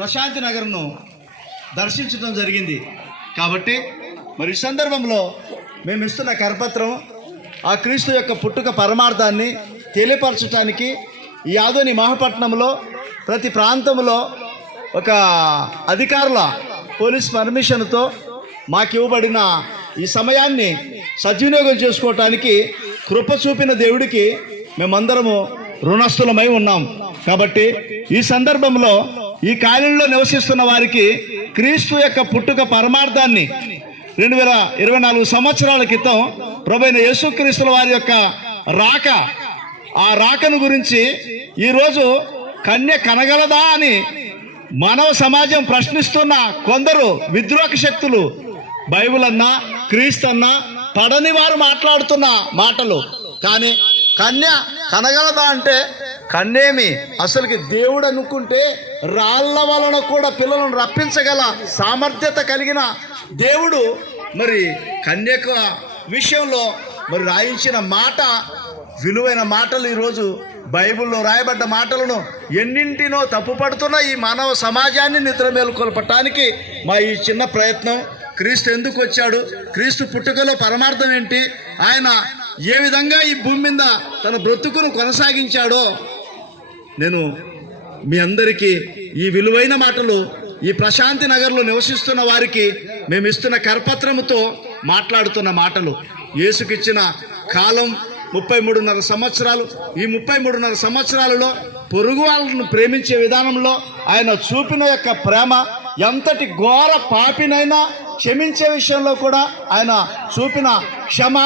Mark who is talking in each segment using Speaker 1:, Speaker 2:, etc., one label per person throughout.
Speaker 1: ప్రశాంతి నగర్ను దర్శించడం జరిగింది. కాబట్టి మరి ఈ సందర్భంలో మేము ఇస్తున్న కరపత్రం ఆ క్రీస్తు యొక్క పుట్టుక పరమార్థాన్ని తెలియపరచడానికి ఈ ఆదోని మహాపట్నంలో ప్రతి ప్రాంతంలో ఒక అధికారుల పోలీస్ పర్మిషన్తో మాకు ఇవ్వబడిన ఈ సమయాన్ని సద్వినియోగం చేసుకోవటానికి కృప చూపిన దేవుడికి మేమందరము రుణస్థులమై ఉన్నాం. కాబట్టి ఈ సందర్భంలో ఈ కాలంలో నివసిస్తున్న వారికి క్రీస్తు యొక్క పుట్టుక పరమార్థాన్ని రెండు వేల ఇరవై నాలుగు సంవత్సరాల క్రితం ప్రభైన యేసుక్రీస్తుల వారి యొక్క రాక ఆ రాకను గురించి ఈరోజు కన్య కనగలదా అని మానవ సమాజం ప్రశ్నిస్తున్న కొందరు విద్రోహ శక్తులు బైబిల్ అన్నా క్రీస్తు అన్నా పడని వారు మాట్లాడుతున్న మాటలు. కానీ కన్య కనగలదా అంటే కన్నేమి? అసలుకి దేవుడు అనుకుంటే రాళ్ళ వలన కూడా పిల్లలను రప్పించగల సామర్థ్యత కలిగిన దేవుడు మరి కన్యక విషయంలో మరి రాయించిన మాట విలువైన మాటలు ఈరోజు బైబిల్లో రాయబడ్డ మాటలను ఎన్నింటినో తప్పుపడుతున్న ఈ మానవ సమాజాన్ని నిద్ర మేలుకొల్పటానికి మా ఈ చిన్న ప్రయత్నం. క్రీస్తు ఎందుకు వచ్చాడు? క్రీస్తు పుట్టుకలో పరమార్థం ఏంటి? ఆయన ఏ విధంగా ఈ భూమి మీద తన బ్రతుకును కొనసాగించాడో నేను మీ అందరికీ ఈ విలువైన మాటలు ఈ ప్రశాంతి నగర్లో నివసిస్తున్న వారికి మేము ఇస్తున్న కరపత్రముతో మాట్లాడుతున్న మాటలు. యేసుకిచ్చిన కాలం ముప్పై మూడున్నర సంవత్సరాలు ఈ ముప్పై మూడున్నర సంవత్సరాలలో పొరుగు వాళ్ళను ప్రేమించే విధానంలో ఆయన చూపిన యొక్క ప్రేమ ఎంతటి ఘోర పాపినైనా క్షమించే విషయంలో కూడా ఆయన చూపిన క్షమ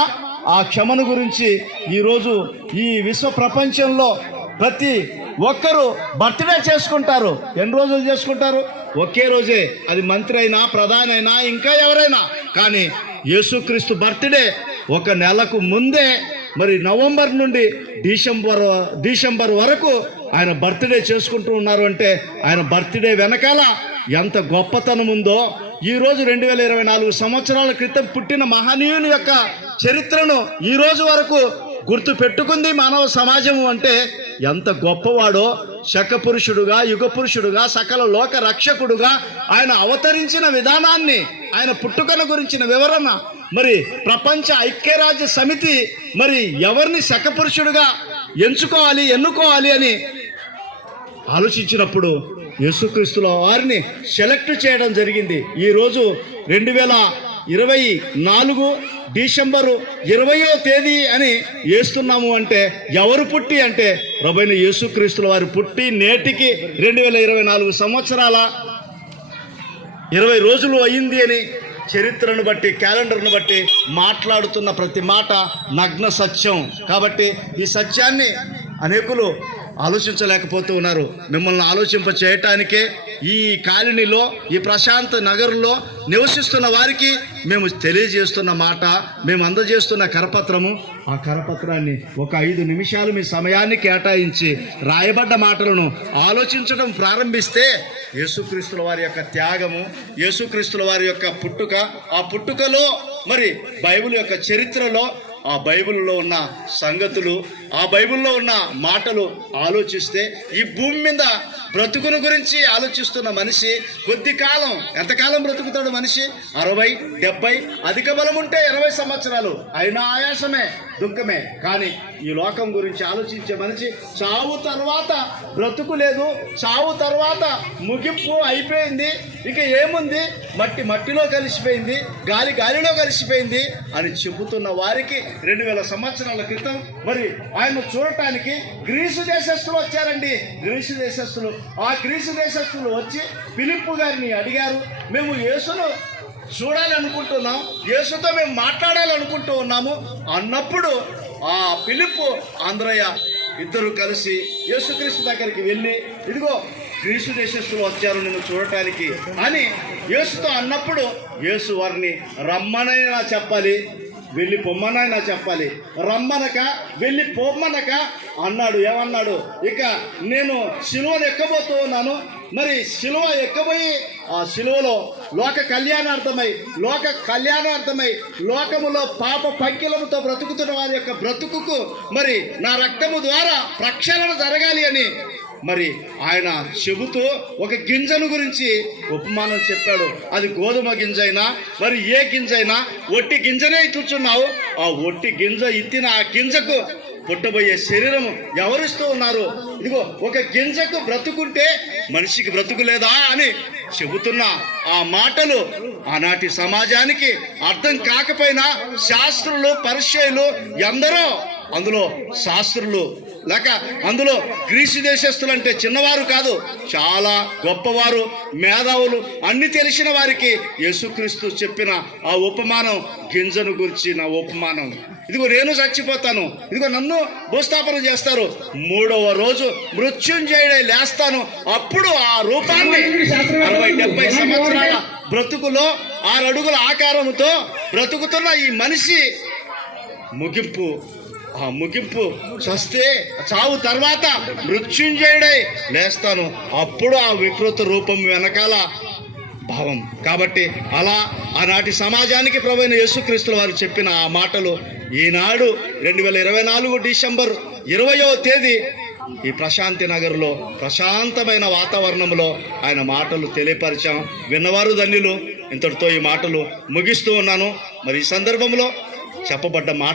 Speaker 1: ఆ క్షమను గురించి ఈరోజు ఈ విశ్వ ప్రపంచంలో ప్రతి ఒక్కరు బర్త్డే చేసుకుంటారు. ఎన్ని రోజులు చేసుకుంటారు? ఒకే రోజే. అది మంత్రి అయినా ప్రధాని అయినా ఇంకా ఎవరైనా. కానీ యేసుక్రీస్తు బర్త్డే ఒక నెలకు ముందే మరి నవంబర్ నుండి డిసెంబర్ డిసెంబర్ వరకు ఆయన బర్త్డే చేసుకుంటూ ఉన్నారు అంటే ఆయన బర్త్డే వెనకాల ఎంత గొప్పతనం ఉందో ఈరోజు రెండు వేల ఇరవై నాలుగు సంవత్సరాల క్రితం పుట్టిన మహనీయుని యొక్క చరిత్రను ఈరోజు వరకు గుర్తు పెట్టుకుంది మానవ సమాజము అంటే ఎంత గొప్పవాడో శక పురుషుడుగా యుగ పురుషుడుగా సకల లోక రక్షకుడుగా ఆయన అవతరించిన విధానాన్ని ఆయన పుట్టుకన గురించిన వివరణ. మరి ప్రపంచ ఐక్యరాజ్య సమితి మరి ఎవరిని శక పురుషుడుగా ఎంచుకోవాలి ఎన్నుకోవాలి అని ఆలోచించినప్పుడు యేసుక్రీస్తుల వారిని సెలెక్ట్ చేయడం జరిగింది. ఈరోజు రెండు వేల ఇరవై నాలుగు డిసెంబరు ఇరవయో తేదీ అని వేస్తున్నాము అంటే ఎవరు పుట్టి అంటే ప్రభైన యేసుక్రీస్తుల వారు పుట్టి నేటికి రెండు వేల ఇరవై నాలుగు సంవత్సరాల ఇరవై రోజులు అయ్యింది అని చరిత్రను బట్టి క్యాలెండర్ను బట్టి మాట్లాడుతున్న ప్రతి మాట నగ్న సత్యం. కాబట్టి ఈ సత్యాన్ని అనేకులు ఆలోచించలేకపోతూ ఉన్నారు. మిమ్మల్ని ఆలోచింప చేయటానికే ఈ కాలనీలో ఈ ప్రశాంత నగర్లో నివసిస్తున్న వారికి మేము తెలియజేస్తున్న మాట మేము అందజేస్తున్న కరపత్రము. ఆ కరపత్రాన్ని ఒక ఐదు నిమిషాలు మీ సమయాన్ని కేటాయించి రాయబడ్డ మాటలను ఆలోచించడం ప్రారంభిస్తే యేసుక్రీస్తుల వారి యొక్క త్యాగము యేసుక్రీస్తుల వారి యొక్క పుట్టుక ఆ పుట్టుకలో మరి బైబిల్ యొక్క చరిత్రలో ఆ బైబిల్లో ఉన్న సంగతులు ఆ బైబిల్లో ఉన్న మాటలు ఆలోచిస్తే ఈ భూమి మీద బ్రతుకును గురించి ఆలోచిస్తున్న మనిషి కొద్ది కాలం ఎంతకాలం బ్రతుకుతాడు మనిషి? అరవై డెబ్బై అధిక బలం ఉంటే ఇరవై సంవత్సరాలు. అయినా ఆయాసమే దుఃఖమే. కానీ ఈ లోకం గురించి ఆలోచించే మనిషి చావు తర్వాత బ్రతుకు లేదు. చావు తర్వాత ముగింపు అయిపోయింది. ఇక ఏముంది? మట్టి మట్టిలో కలిసిపోయింది. గాలి గాలిలో కలిసిపోయింది అని చెబుతున్న వారికి రెండు వేల సంవత్సరాల క్రితం మరి ఆయన చూడటానికి గ్రీసు దేశస్తులు వచ్చారండి. గ్రీసు దేశస్తులు ఆ గ్రీసు దేశస్తులు వచ్చి ఫిలిప్పు గారిని అడిగారు. మేము యేసును చూడాలనుకుంటున్నాం. యేసుతో మేము మాట్లాడాలనుకుంటూ ఉన్నాము. అన్నప్పుడు ఆ పిలుపు ఆంధ్రయ్య ఇద్దరు కలిసి యేసుక్రీస్తు దగ్గరికి వెళ్ళి ఇదిగో గ్రీసు దేశస్తులు వచ్చారు నిన్ను చూడటానికి అని యేసుతో అన్నప్పుడు యేసు వారిని రమ్మనైనా చెప్పాలి వెళ్ళి పొమ్మనైనా చెప్పాలి. రమ్మనక వెళ్ళి పొమ్మనక అన్నాడు. ఏమన్నాడు? ఇక నేను శిలువను ఎక్కబోతూ ఉన్నాను మరి శిలువ ఎక్కబోయి ఆ శిలువలో లోక కళ్యాణార్థమై లోక కళ్యాణార్థమై లోకములో పాప పంకిలముతో బ్రతుకుతున్న వారి యొక్క బ్రతుకుకు మరి నా రక్తము ద్వారా ప్రక్షాళన జరగాలి అని మరి ఆయన చెబుతూ ఒక గింజను గురించి ఉపమానం చెప్పాడు. అది గోధుమ గింజ అయినా మరి ఏ గింజ అయినా ఒట్టి గింజనే ఇస్తున్నావు ఆ ఒట్టి గింజ ఇత్తిన ఆ గింజకు పుట్టబోయే శరీరము ఎవరిస్తూ ఉన్నారు? ఇదిగో ఒక గింజకు బ్రతుకుంటే మనిషికి బ్రతుకు లేదా అని చెబుతున్న. ఆ మాటలు ఆనాటి సమాజానికి అర్థం కాకపోయినా శాస్త్రులు పరిచయలు ఎందరో అందులో శాస్త్రులు లేక అందులో గ్రీసు దేశస్తులు అంటే చిన్నవారు కాదు చాలా గొప్పవారు మేధావులు అన్ని తెలిసిన వారికి యేసుక్రీస్తు చెప్పిన ఆ ఉపమానం గింజను గురించిన ఉపమానం. ఇదిగో నేను చచ్చిపోతాను ఇదిగో నన్ను భూస్థాపన చేస్తారు మూడవ రోజు మృత్యుంజయుడే లేస్తాను అప్పుడు ఆ రూపాన్ని అరవై డెబ్బై సంవత్సరాల బ్రతుకులో ఆరు అడుగుల ఆకారముతో బ్రతుకుతున్న ఈ మనిషి ముగింపు ఆ ముగింపు చస్తే చావు తర్వాత మృత్యుంజయుడై లేస్తాను. అప్పుడు ఆ వికృత రూపం వెనకాల భావం. కాబట్టి అలా ఆనాటి సమాజానికి ప్రభైన యేసుక్రీస్తుల వారు చెప్పిన ఆ మాటలు ఈనాడు రెండు వేల ఇరవై నాలుగు డిసెంబర్ ఇరవయో తేదీ ఈ ప్రశాంతి నగర్లో ప్రశాంతమైన వాతావరణంలో ఆయన మాటలు తెలియపరిచాం. విన్నవారు ధన్యులు. ఇంతటితో ఈ మాటలు ముగిస్తూ ఉన్నాను. మరి ఈ సందర్భంలో చెప్పబడ్డ మాట